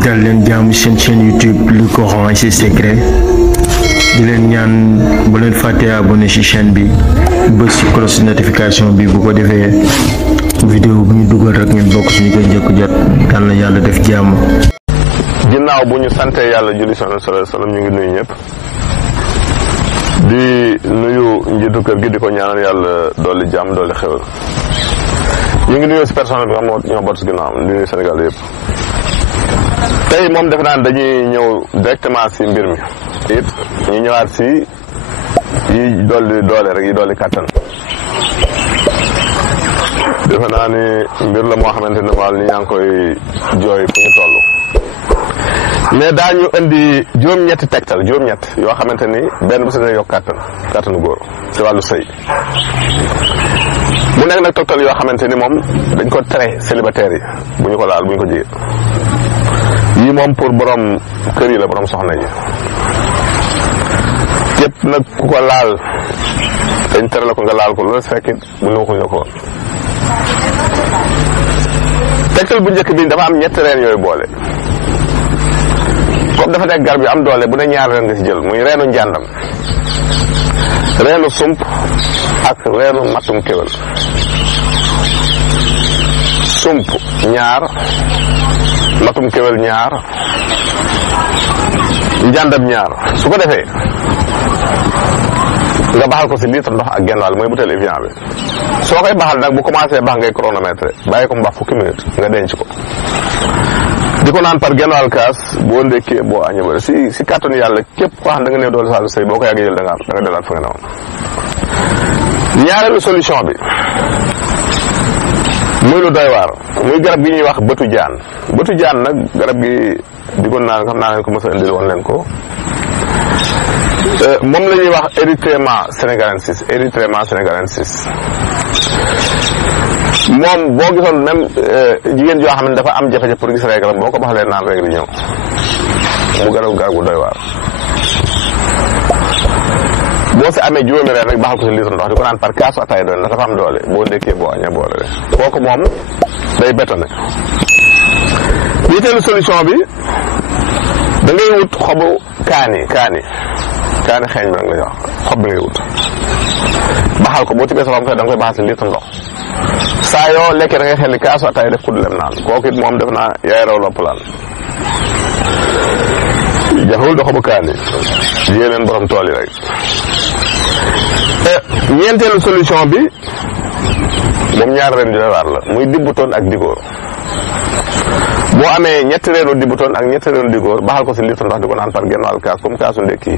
dal leen jaamu seen chaîne YouTube Le Coran et ses secrets di leen ñaan bu leen fàtte abonné ci chaîne bi bës ci cloche notification bi bu ko defee vidéo bu ñu dugal rek ngeen bokk suñu koy njëkk jot yal na yàlla def jàmm. ginnaaw bu ñu sante yàlla julli sallallahu alayhi wa sallam ñu ngi nuyu ñëpp di nuyu njiitu kër gi di ko ñaanal yàlla dolli jàmm dolli xewal ñu ngi nuyu si personnel bi nga xam ñoo bot si ginnaaw di nuyu Sénégal yëpp. tey moom defe naa dañuy ñëw directement si mbir mi it ñu ñëwaat si yi dolli doole rek yi dolli kàttan defe naa ni mbir la moo xamante ne waal ni ñaa ngi koy jooy fu ñu toll mais daañu indi juróom-ñetti tegtal juróom-ñett yoo xamante ni benn bu si ne yokk kàttanu góor si wàllu sëy mu nekk nag tegtal yoo xamante ni moom dañ ko tere célibataire yi bu ñu ko laal bu ñu ko jigee yii moom pour borom kër yi la borom soxna yi képp nag ku ko laal dañ tere la ko nga laal ko loolu fekkit bu ñu waxuñ la ko tegtal bu njëkk bi dafa am ñetti reen yooyu boole comme dafa nekk garab yu am doole bu ne ñaar reen nga ci jël muy reenu njàndam reenu sump ak reenu mattum kéwél sump ñaar matum kéwél ñaar njàndam ñaar su ko defee nga baxal ko si litre ndox ak genn wàll mooy butéel Evian bi soo koy baxal nag bu commencé bax ngay chronomètre bàyyi ko mu bax fukki minute nga denc ko di ko naan par genn wàll kaas boo ndekkee boo añee ba si kàttanu yàlla képp koo xam da nga néew doole sa sëy boo ko yàggee jël da nga delaat fa nga newoon. ñaareelu solution bi muy lu doy waar muy garab gi ñuy wax bëtu jaan nag garab gi digoon naa xam naa leen ko mos a indil woon leen ko moom la ñuy wax Erythrema senegalensis moom boo gisoon même jigéen joo xam ne dafa am jafe-jafe pour gis règle boo ko baxalee naan règle ñëw mu garab gu doy waar boo si amee juróomi reen rek baxal ko si litre ndox di ko naan par kaasu ataay doon dafa am doole boo ndékkee boo añee boole rek kooku moom day bétonné. ñetteelu solution bi da ngay wut xobu kaani xeeñ bi nag la ñuy wax xob bi ngay wut baxal ko boo tibbee sa fam da nga koy baxal si litre ndox saa yoo lekkee da ngay xel ni kaasu ataay def kudd lem naan kooku it moom def naa yaay raw loppalaan jafewul do xobu kaani yéeneen borom tool yi rek. ñeenteelu solution bi moom ñaar reen doy waar la muy dibbutoon ak digóor boo amee ñetti reenu dibbutoon ak ñetti reenu digóor baxal ko si litre ndox di ko naan par genn wàll kaas comme kaasu ndekki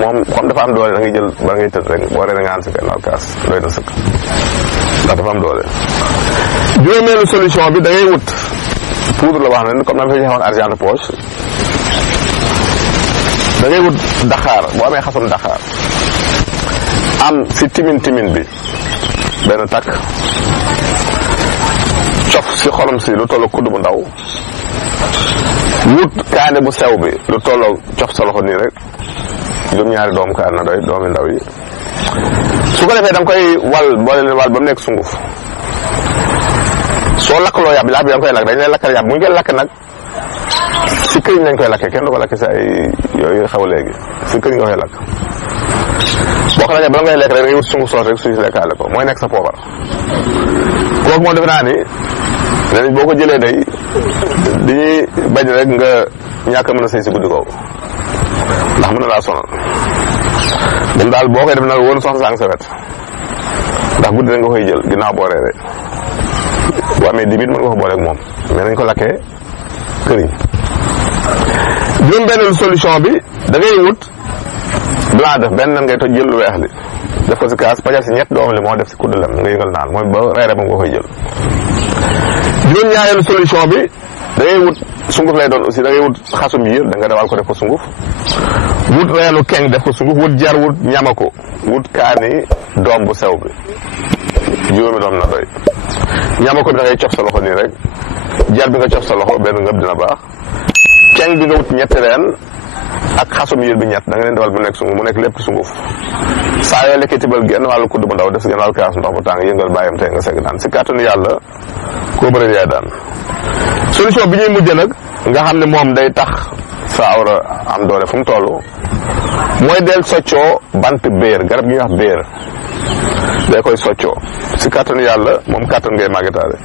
moom comme dafa am doole da ngay jël ba ngay tëdd rek boo reene nga naan si genn wàll kaas doy na sëkk ndax dafa am doole. juróomeelu solution bi da ngay wut poudre la wax ne comme na fa joxoon argent de poche da ngay wut daxaar boo amee xasum daxaar am si timin bi benn takk cof si xorom si lu tolloog kudd bu ndaw wut kaane bu sew bi lu tolloog cof sa loxo nii rek juróom-ñaari doomu kaane na doy doomi ndaw yi su ko defee da nga koy wal boole leen wal ba mu nekk sunguf soo lakkaloo yàpp bi da nga koy lakk dañ lay lakkal yàpp bu ñu koy lakk nag si këriñ lañ koy lakkee kenn du ko lakkee si ay yooyu xew léegi si këriñ nga koy lakk boo ko lakkee bala ngay lekk rek da ngay wut sunguf soos rek suy lekkaale ko mooy nekk sa poobar kooku moom defe naa ni dañ boo ko jëlee day dañuy bañ rek nga ñàkk a mën a sëy si guddi googu ndax mën na laa sonal moom daal boo koy def nag woon soxna sang sa wet ndax guddi rek nga koy jël ginnaaw boo reeree boo amee dibit mën nga ko booleeg moom mais nañ ko lakkee këriñ. juróom-benneelu solution bi da ngay wut blanc def benn nan ngay toj jël lu weex li def ko si kaas pajal si ñett doomu li moo def si kudd lem nga yëngal naan mooy ba reere moom nga koy jël. juróom-ñaareelu solution bi da ngay wut sunguf lay doon aussi da ngay wut xasum yiir da nga dawal ko def ko sunguf wut reenu keng def ko sunguf wut jar wut ñamako wut kaani doom bu sew bi juróomi doom na doy ñamako bi da ngay cof sa loxo nii rek jar bi nga cof sa loxo benn ngëb dina baax keng bi nga wut ñetti reen ak xasum yiir bi ñett da nga leen dawal bu nekk sunguf mu nekk lépp sunguf saa yoo lekkee tibal genn wàllu kudd bu ndaw def si genn wàllu kaas ndox bu tàng yëngal bàyyam tey nga segg daan si kàttanu yàlla koo bëri yaay daan. solution bi ñuy mujj nag nga xam ne moom day tax sa awra am doole fu mu toll mooy del soccoo bant béer garab gi ñuy wax béer day koy soccoo si kàttanu yàlla moom kàttan ngay màggetaale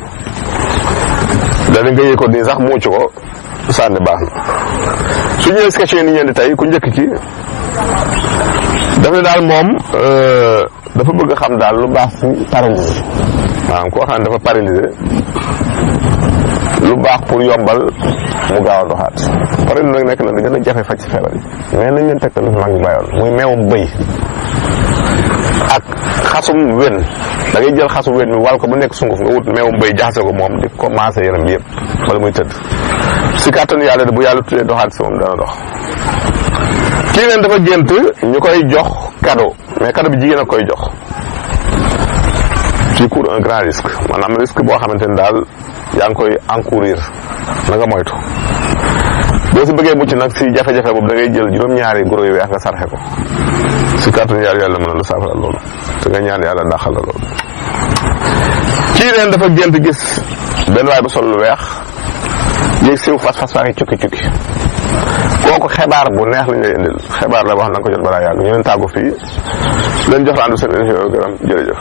dana nga yëg ko nii sax muucu ko sànni baax na su ñëwee si question ni ñeen di tey ku njëkk ci daf ne daal moom dafa bëgg xam daal lu baax si paralysé maanaam koo xam ne dafa paralysé lu baax pour yombal mu gaaw a doxaat paralysé nag nekk na li gën a jafe faj si feebar yi mais nañ leen tegtal lu fi mag ñu bàyyoon muy meewum bëy ak xasum wen da ngay jël xasum wen mi wal ko bu nekk sunguf nga wut meewum bëy jaxase ko moom di commencé yaram bi yëpp wala muy tëdd si kàttanu yàlla de bu yàlla tuddee doxaat si moom dana dox kii leen dafa gént ñu koy jox cadeau mais cadeau bi jigéen a koy jox ci court un grand risque maanaam risque boo xamante ni daal yaa ngi koy encourir na nga moytu boo si bëggee mucc nag si jafe-jafe boobu da ngay jël juróom-ñaari guro yu weex nga sarxe ko si kàttanu yàlla mën na la saafara loolu te nga ñaan yàlla dàqal la loolu kii leen dafa gént gis benn waay bu sol lu weex yéeg siw fas yi cukki kooku xibaar bu neex lañ lay indil xibaar la wax na nga ko jot balaa yàgg ñu leen tàggu fii leen jox la àndu seen émission gërëm jërëjëf